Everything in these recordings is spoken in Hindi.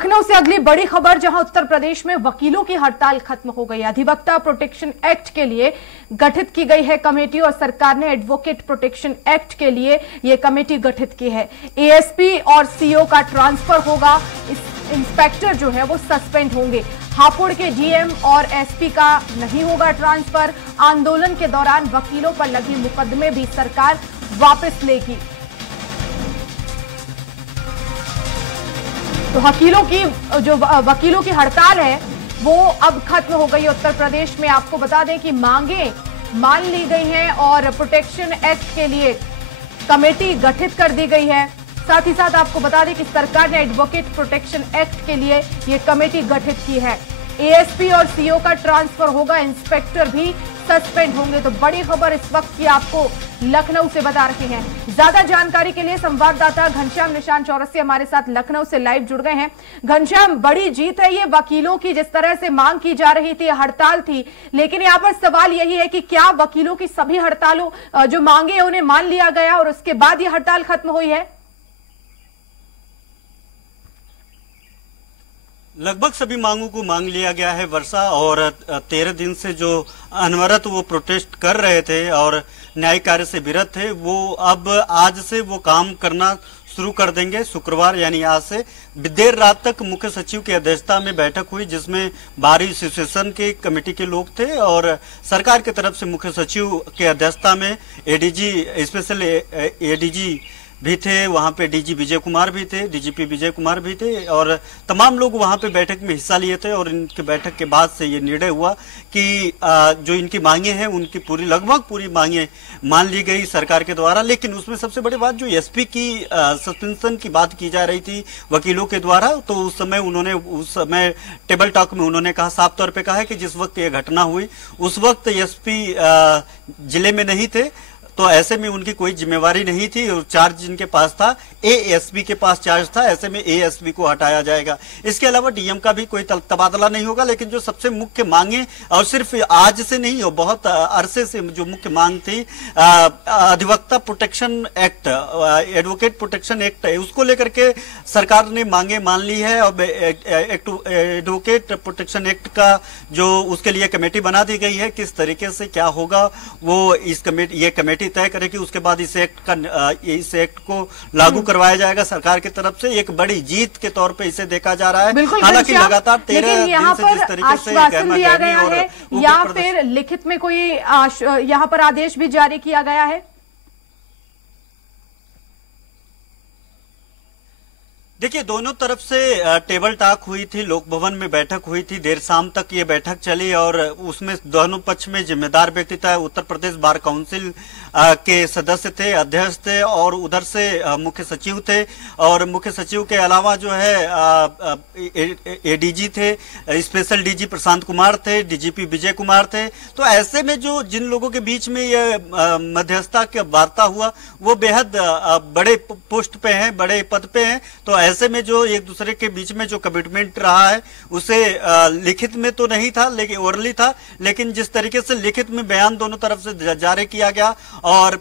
लखनऊ से अगली बड़ी खबर, जहां उत्तर प्रदेश में वकीलों की हड़ताल खत्म हो गई। अधिवक्ता प्रोटेक्शन एक्ट के लिए गठित की गई है कमेटी और सरकार ने एडवोकेट प्रोटेक्शन एक्ट के लिए यह कमेटी गठित की है। एएसपी और सीओ का ट्रांसफर होगा, इंस्पेक्टर जो है वो सस्पेंड होंगे। हापुड़ के डीएम और एसपी का नहीं होगा ट्रांसफर। आंदोलन के दौरान वकीलों पर लगी मुकदमे भी सरकार वापस लेगी। तो वकीलों की हड़ताल है वो अब खत्म हो गई उत्तर प्रदेश में। आपको बता दें कि मांगे मान ली गई हैं और प्रोटेक्शन एक्ट के लिए कमेटी गठित कर दी गई है। साथ ही साथ आपको बता दें कि सरकार ने एडवोकेट प्रोटेक्शन एक्ट के लिए यह कमेटी गठित की है। एएसपी और सीओ का ट्रांसफर होगा, इंस्पेक्टर भी सस्पेंड होंगे। तो बड़ी खबर इस वक्त की आपको लखनऊ से बता रहे हैं। ज्यादा जानकारी के लिए संवाददाता घनश्याम निशान चौरसिया हमारे साथ लखनऊ से लाइव जुड़ गए हैं। घनश्याम, बड़ी जीत है ये वकीलों की, जिस तरह से मांग की जा रही थी, हड़ताल थी, लेकिन यहाँ पर सवाल यही है कि क्या वकीलों की सभी हड़तालों जो मांगे हैं उन्हें मान लिया गया और उसके बाद ये हड़ताल खत्म हुई है? लगभग सभी मांगों को मांग लिया गया है वर्षा, और 13 दिन से जो अनवरत वो प्रोटेस्ट कर रहे थे और न्यायिक कार्य से विरत थे, वो अब आज से वो काम करना शुरू कर देंगे। शुक्रवार यानी आज से देर रात तक मुख्य सचिव की अध्यक्षता में बैठक हुई, जिसमें बार एसोसिएशन के कमेटी के लोग थे और सरकार की तरफ से मुख्य सचिव के अध्यक्षता में एडीजी, स्पेशल एडीजी भी थे, वहां पे डीजी विजय कुमार भी थे, डीजीपी विजय कुमार भी थे, और तमाम लोग वहां पे बैठक में हिस्सा लिए थे। और इनके बैठक के बाद से ये निर्णय हुआ कि जो इनकी मांगे हैं उनकी लगभग पूरी मांगे मान ली गई सरकार के द्वारा। लेकिन उसमें सबसे बड़ी बात, जो एसपी की सस्पेंशन की बात की जा रही थी वकीलों के द्वारा, तो उस समय टेबल टॉक में उन्होंने कहा, साफ तौर पर कहा है कि जिस वक्त ये घटना हुई उस वक्त एसपी जिले में नहीं थे, तो ऐसे में उनकी कोई जिम्मेवारी नहीं थी और चार्ज जिनके पास था, एएसपी के पास चार्ज था, ऐसे में एएसपी को हटाया जाएगा। इसके अलावा डीएम का भी कोई तबादला नहीं होगा। लेकिन जो सबसे मुख्य मांगे, और सिर्फ आज से नहीं हो, बहुत अरसे से जो मुख्य मांग थी, अधिवक्ता protection act, advocate protection act, उसको लेकर के सरकार ने मांगे मान ली है। और एडवोकेट प्रोटेक्शन एक्ट का जो उसके लिए कमेटी बना दी गई है, किस तरीके से क्या होगा वो ये कमेटी तय करेगी। उसके बाद इस एक्ट को लागू करवाया जाएगा सरकार की तरफ से। एक बड़ी जीत के तौर पे इसे देखा जा रहा है। हालांकि लगातार 13 दिन से जिस तरीके से आश्वासन दिया गया है या फिर लिखित में कोई यहाँ पर आदेश भी जारी किया गया है? देखिए, दोनों तरफ से टेबल टॉक हुई थी, लोक भवन में बैठक हुई थी, देर शाम तक ये बैठक चली और उसमें दोनों पक्ष में जिम्मेदार व्यक्ति था। उत्तर प्रदेश बार काउंसिल के सदस्य थे, अध्यक्ष थे, और उधर से मुख्य सचिव थे, और मुख्य सचिव के अलावा जो है एडीजी थे, स्पेशल डीजी प्रशांत कुमार थे, डीजीपी विजय कुमार थे। तो ऐसे में जो जिन लोगों के बीच में ये मध्यस्थता का वार्ता हुआ वो बेहद बड़े पोस्ट पे हैं, बड़े पद पे हैं। तो ऐसे में जो एक दूसरे के बीच में जो कमिटमेंट रहा है उसे लिखित में तो नहीं था, लेकिन ओरली था। लेकिन जिस तरीके से लिखित में बयान दोनों तरफ से जारी किया गया और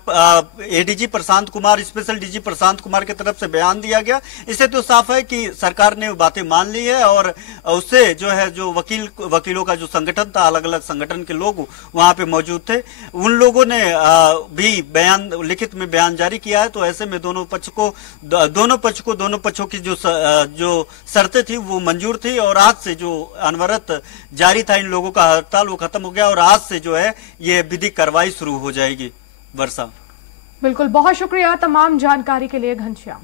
ADG Prashant Kumar, special DG Prashant Kumar की तरफ से बयान दिया गया, इससे तो साफ है कि सरकार ने बातें मान ली है। और उससे जो है, जो वकीलों का जो संगठन था, अलग अलग संगठन के लोग वहां पे मौजूद थे, उन लोगों ने भी बयान, लिखित में बयान जारी किया है। तो ऐसे में दोनों पक्षों की जो शर्तें थी वो मंजूर थी, और आज से जो अनवरत जारी था इन लोगों का हड़ताल, वो खत्म हो गया और आज से जो है ये विधिक कार्रवाई शुरू हो जाएगी। वर्षा, बिल्कुल, बहुत शुक्रिया तमाम जानकारी के लिए घनश्याम।